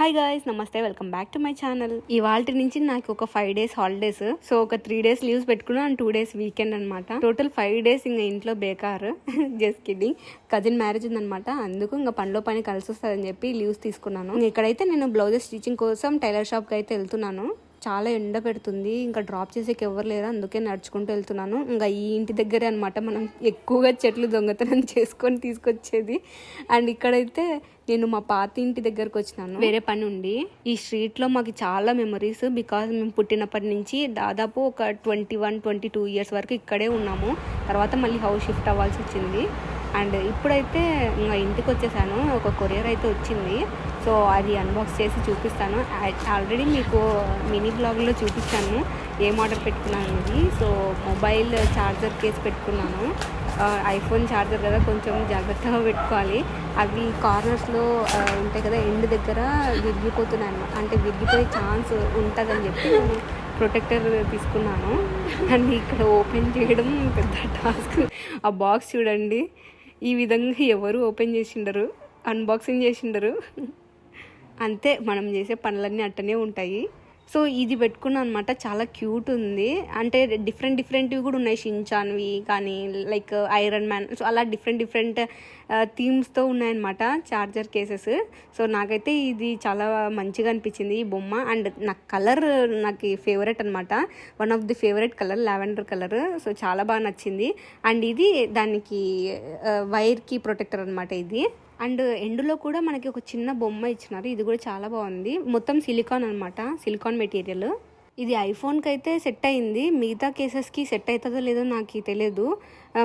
Hi guys, నమస్తే, welcome back to my channel. ఇవాళ నుంచి నాకు ఒక 5 days హాలిడేస్. సో ఒక 3 days లీవ్స్ పెట్టుకున్నా అండ్ 2 days వీకెండ్ అనమాట. టోటల్ 5 days ఇంకా ఇంట్లో బేకారు. Just kidding. కజిన్ మ్యారేజ్ ఉందనమాట, అందుకు ఇంకా పనిలో పని కలిసి వస్తుందని చెప్పి లీవ్స్ తీసుకున్నాను. ఇక్కడైతే నేను బ్లౌజెస్ స్టిచ్చింగ్ కోసం టైలర్ షాప్కి అయితే వెళ్తున్నాను. చాలా ఎండ పెడుతుంది, ఇంకా డ్రాప్ చేసేకి ఎవరు లేరు, అందుకే నడుచుకుంటూ వెళ్తున్నాను. ఇంకా ఈ ఇంటి దగ్గరే అనమాట మనం ఎక్కువగా చెట్లు దొంగతనం చేసుకొని తీసుకొచ్చేది. అండ్ ఇక్కడైతే నేను మా పాత ఇంటి దగ్గరకు వచ్చినాను, వేరే పని ఉండి. ఈ స్ట్రీట్లో మాకు చాలా మెమరీస్, బికాజ్ మేము పుట్టినప్పటి నుంచి దాదాపు ఒక 21-22 years వరకు ఇక్కడే ఉన్నాము. తర్వాత మళ్ళీ హౌస్ షిఫ్ట్ అవ్వాల్సి వచ్చింది. అండ్ ఇప్పుడైతే ఇంకా ఇంటికి వచ్చేసాను. ఒక కొరియర్ అయితే వచ్చింది, సో అది అన్బాక్స్ చేసి చూపిస్తాను. ఆల్రెడీ మీకు మినీ బ్లాగ్లో చూపించాను ఏం ఆర్డర్ పెట్టుకున్నాను అనేది. సో మొబైల్ ఛార్జర్ కేసు పెట్టుకున్నాను. ఐఫోన్ ఛార్జర్ కదా, కొంచెం జాగ్రత్తగా పెట్టుకోవాలి. అవి కార్నర్స్లో ఉంటాయి కదా, ఎండ్ దగ్గర విరిగిపోతున్నాయి అన్నమాట. అంటే విరిగిపోయే ఛాన్స్ ఉంటుందని చెప్పి నేను ప్రొటెక్టర్ తీసుకున్నాను. అండ్ ఇక్కడ ఓపెన్ చేయడం పెద్ద టాస్క్. ఆ బాక్స్ చూడండి, ఈ విధంగా ఎవరు ఓపెన్ చేసిండరు, అన్బాక్సింగ్ చేసిండరు. అంతే, మనం చేసే పనులన్నీ అట్టనే ఉంటాయి. సో ఇది పెట్టుకున్నాను అనమాట, చాలా క్యూట్ ఉంది. అంటే డిఫరెంట్వి కూడా ఉన్నాయి, షిన్చాన్వి కానీ, లైక్ ఐరన్ మ్యాన్, సో అలా డిఫరెంట్ థీమ్స్తో ఉన్నాయన్నమాట ఛార్జర్ కేసెస్. సో నాకైతే ఇది చాలా మంచిగా అనిపించింది ఈ బొమ్మ. అండ్ నాకు కలర్ నాకు ఫేవరెట్ అనమాట, one of the favourite colour lavender colour. So చాలా బాగా నచ్చింది. అండ్ ఇది దానికి వైర్కి ప్రొటెక్టర్ అనమాట ఇది. అండ్ ఎండులో కూడా మనకి ఒక చిన్న బొమ్మ ఇచ్చినారు, ఇది కూడా చాలా బాగుంది. మొత్తం సిలికాన్ అనమాట, సిలికాన్ మెటీరియల్. ఇది ఐఫోన్కి అయితే సెట్ అయింది, మిగతా కేసెస్కి సెట్ అవుతుందో లేదో నాకు తెలియదు.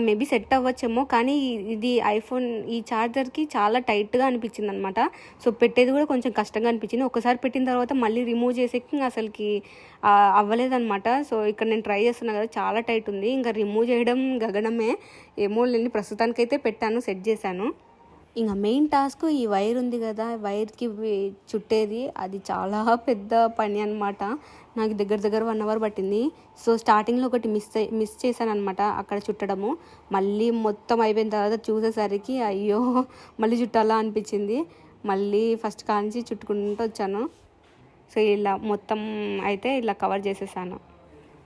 మేబీ సెట్ అవ్వచ్చేమో, కానీ ఇది ఐఫోన్ ఈ ఛార్జర్కి చాలా టైట్గా అనిపించింది అనమాట. సో పెట్టేది కూడా కొంచెం కష్టంగా అనిపించింది. ఒకసారి పెట్టిన తర్వాత మళ్ళీ రిమూవ్ చేసేకి అసలుకి అవ్వలేదన్నమాట. సో ఇక్కడ నేను ట్రై చేస్తున్నా కదా, చాలా టైట్ ఉంది. ఇంకా రిమూవ్ చేయడం గగనమే. ఏమో లేని ప్రస్తుతానికైతే పెట్టాను, సెట్ చేశాను. ఇంకా మెయిన్ టాస్క్ ఈ వైర్ ఉంది కదా, వైర్కి చుట్టేది, అది చాలా పెద్ద పని అనమాట. నాకు దగ్గర 1 hour పట్టింది. సో స్టార్టింగ్లో ఒకటి మిస్ చేశాను అనమాట అక్కడ చుట్టడము. మళ్ళీ మొత్తం అయిపోయిన తర్వాత చూసేసరికి అయ్యో మళ్ళీ చుట్టాలా అనిపించింది. మళ్ళీ ఫస్ట్ కానించి చుట్టుకుంటూ వచ్చాను. సో ఇలా మొత్తం అయితే ఇలా కవర్ చేసేసాను.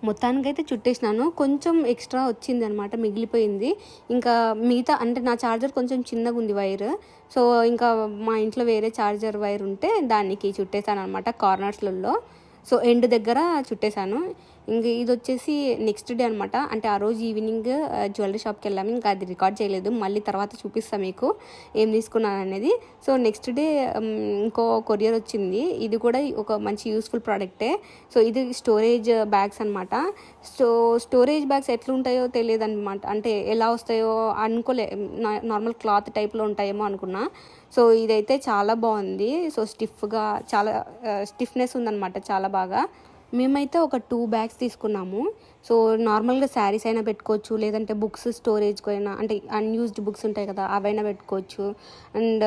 మొత్తానికైతే చుట్టేసినాను. కొంచెం ఎక్స్ట్రా వచ్చింది అనమాట, మిగిలిపోయింది. ఇంకా మిగతా అంటే నా ఛార్జర్ కొంచెం చిన్నగా ఉంది వైర్. సో ఇంకా మా ఇంట్లో వేరే ఛార్జర్ వైర్ ఉంటే దానికి చుట్టేసాను అనమాట కార్నర్స్లలో. సో ఎండ్ దగ్గర చుట్టేశాను. ఇంక ఇది వచ్చేసి నెక్స్ట్ డే అనమాట. అంటే ఆ రోజు ఈవినింగ్ జ్యువెలరీ షాప్కి వెళ్ళాము. ఇంకా అది రికార్డ్ చేయలేదు, మళ్ళీ తర్వాత చూపిస్తాను మీకు ఏం తీసుకున్నాను అనేది. సో నెక్స్ట్ డే ఇంకో కొరియర్ వచ్చింది, ఇది కూడా ఒక మంచి యూస్ఫుల్ ప్రోడక్టే. సో ఇది స్టోరేజ్ బ్యాగ్స్ అనమాట. సో స్టోరేజ్ బ్యాగ్స్ ఎట్లుంటాయో తెలియదు అనమాట, అంటే ఎలా వస్తాయో అనుకోలే, నార్మల్ క్లాత్ టైప్లో ఉంటాయేమో అనుకున్నా. సో ఇదైతే చాలా బాగుంది. సో స్టిఫ్గా, చాలా స్టిఫ్నెస్ ఉందన్నమాట, చాలా బాగా. మేమైతే ఒక 2 bags తీసుకున్నాము. సో నార్మల్గా శారీస్ అయినా పెట్టుకోవచ్చు, లేదంటే బుక్స్ స్టోరేజ్కి అయినా, అంటే అన్యూజ్డ్ బుక్స్ ఉంటాయి కదా అవైనా పెట్టుకోవచ్చు. అండ్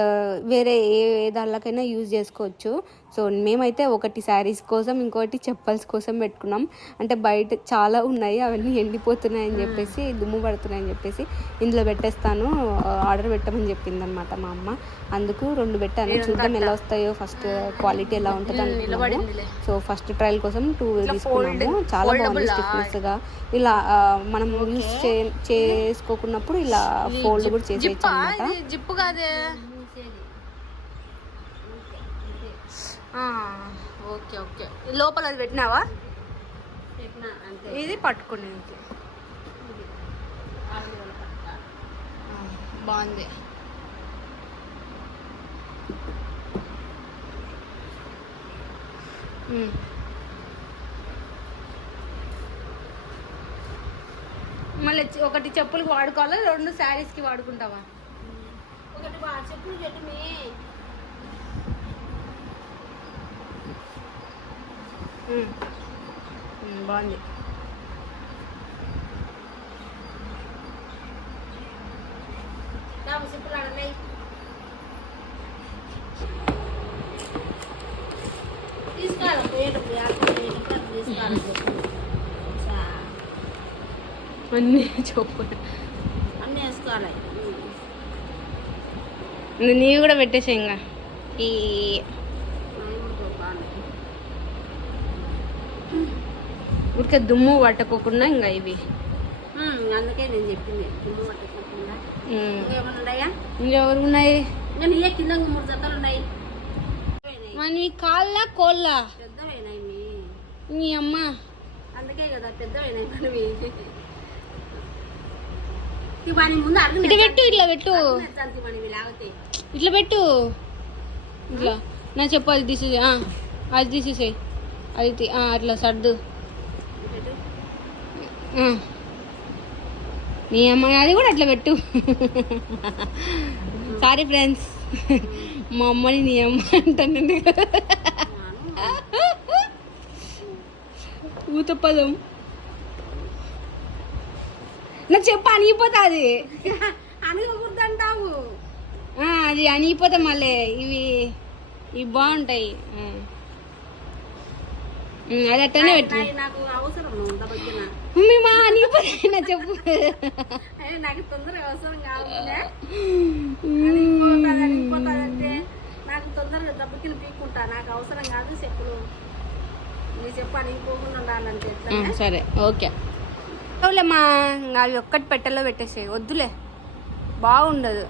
వేరే ఏ దానికైనా యూజ్ చేసుకోవచ్చు. సో మేమైతే ఒకటి శారీస్ కోసం, ఇంకోటి చెప్పల్స్ కోసం పెట్టుకున్నాం. అంటే బయట చాలా ఉన్నాయి, అవన్నీ ఎండిపోతున్నాయని చెప్పేసి, దుమ్ము పడుతున్నాయని చెప్పేసి ఇందులో పెట్టేస్తాను, ఆర్డర్ పెట్టమని చెప్పింది అనమాట మా అమ్మ. అందుకు 2 పెట్టాను, చూద్దాం ఎలా వస్తాయో, ఫస్ట్ క్వాలిటీ ఎలా ఉంటుందో అనుకున్నాము. సో ఫస్ట్ ట్రయల్ కోసం 2 తీసుకున్నాము. చాలా బాగుంది స్టిఫ్నెస్గా. ఇలా మనం యూజ్ చేసుకోకున్నప్పుడు ఇలా ఫోల్డ్ కూడా చేసేయచ్చు అనమాట. జిప్పు కాదే, ఓకే ఓకే. లోపల అది పెట్టినావా? ఇది పట్టుకునేది బాగుంది. మళ్ళీ ఒకటి చెప్పులకి వాడుకోవాలా, 2 శారీస్కి వాడుకుంటావా? ఒకటి చెప్పులు పెట్టమే. బాగుంది. చెప్పులు ఆడలే అన్నీ చెప్పు, అన్నీ వేసుకోవాలి. నీవి కూడా పెట్టేసే. ఇంకా ఈ బాగుంది. ఊరికే దుమ్ము పట్టుకోకుండా ఇంకా ఇవి అందుకే నేను చెప్పింది దుమ్ము పట్టుకోకుండా. ఇంకేమైనా ఉన్నాయా? ఇంకెవరు ఉన్నాయి? ఇంకా నీయే కింద 3 జతలు ఉన్నాయి. మన కాళ్ళ కోళ్ళ పెద్దవైనాయి నీ అమ్మ. అందుకే కదా పెద్దవైనాయి మనవి. వాని ముందు ఇట్లా పెట్టు, ఇట్లా పెట్టు, మనవి లేకపోతే ఇట్లా పెట్టు, ఇట్లా నా చెప్పు. అది తీసేసి అది తీసేసాయి, అది అట్లా సర్దు. నీ అమ్మ అది కూడా అట్లా పెట్టు. సారీ ఫ్రెండ్స్, మా అమ్మని నీ అమ్మ అంటానండి. ఊత పదం నా చెప్పు అనిగిపోతుంది. అనిగకూడదంటావు. అది అనిగిపోతా మళ్ళీ. ఇవి బాగుంటాయి. అది అట్టనే పెట్టు. నాకు అవసరం మేము అనిగిపోతాయి నా చెప్పు. నాకు తొందరగా అవసరం కావాలంటే అనిగిపోతాదంటే నాకు తొందరగా దెబ్బకిని పీక్కుంటా. నాకు అవసరం కాదు చెప్పులు. నీ చెప్పు అనిగిపోకుండా ఉండాలంటే సరే ఓకే. మా అవి ఒక్కటి పెట్టెలో పెట్టేసే. వద్దులే, బాగుండదు.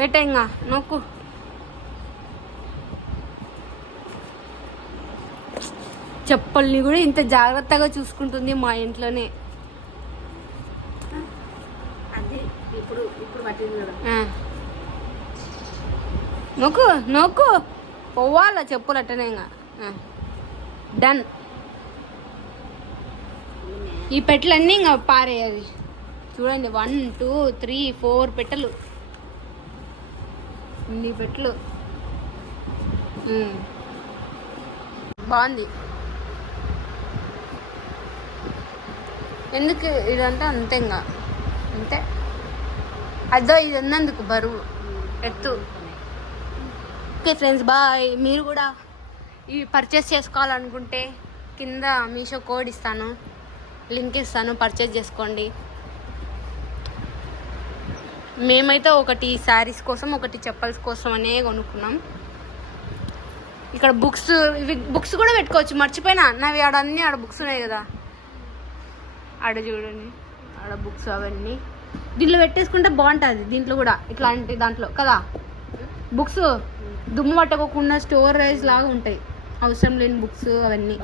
పెట్టే ఇంకా నొక్కు. చెప్పల్ని కూడా ఇంత జాగ్రత్తగా చూసుకుంటుంది మా ఇంట్లోనే. అది ఇప్పుడు పట్టింది కదా. నొక్కు నొక్కు పోవాలా చెప్పులు అట్టనే ఇంకా. డన్. ఈ పెట్టెలన్నీ ఇంకా పారేయాలి. చూడండి 1 2 3 4 పెట్టెలు. ఇన్ని పెట్టెలు. బాగుంది. ఎందుకు ఇదంతా అంతే ఇంకా అంతే. అదో ఇది ఉన్నందుకు బరువు ఎత్తు. Okay friends bye. మీరు కూడా ఇవి పర్చేస్ చేసుకోవాలనుకుంటే కింద మీషో కోడ్ ఇస్తాను, లింక్ ఇస్తాను, పర్చేస్ చేసుకోండి. మేమైతే ఒకటి శారీస్ కోసం, ఒకటి చెప్పల్స్ కోసం అనే కొనుక్కున్నాం. ఇక్కడ బుక్స్, ఇవి బుక్స్ కూడా పెట్టుకోవచ్చు. మర్చిపోయినా నావి ఆడ అన్నీ ఆడ బుక్స్ ఉన్నాయి కదా, ఆడ చూడండి ఆడ బుక్స్ అవన్నీ దీంట్లో పెట్టేసుకుంటే బాగుంటుంది. దీంట్లో కూడా ఇట్లాంటి దాంట్లో కదా బుక్స్ దుమ్ము పట్టకోకుండా స్టోరేజ్ లాగా ఉంటాయి. అవసరం లేని బుక్స్ అవన్నీ.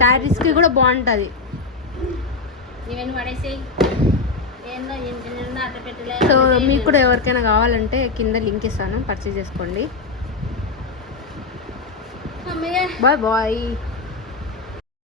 శారీస్కి కూడా బాగుంటుంది. సో మీకు కూడా ఎవరికైనా కావాలంటే కింద లింక్ ఇస్తాను, పర్చేస్ చేసుకోండి. Bye bye.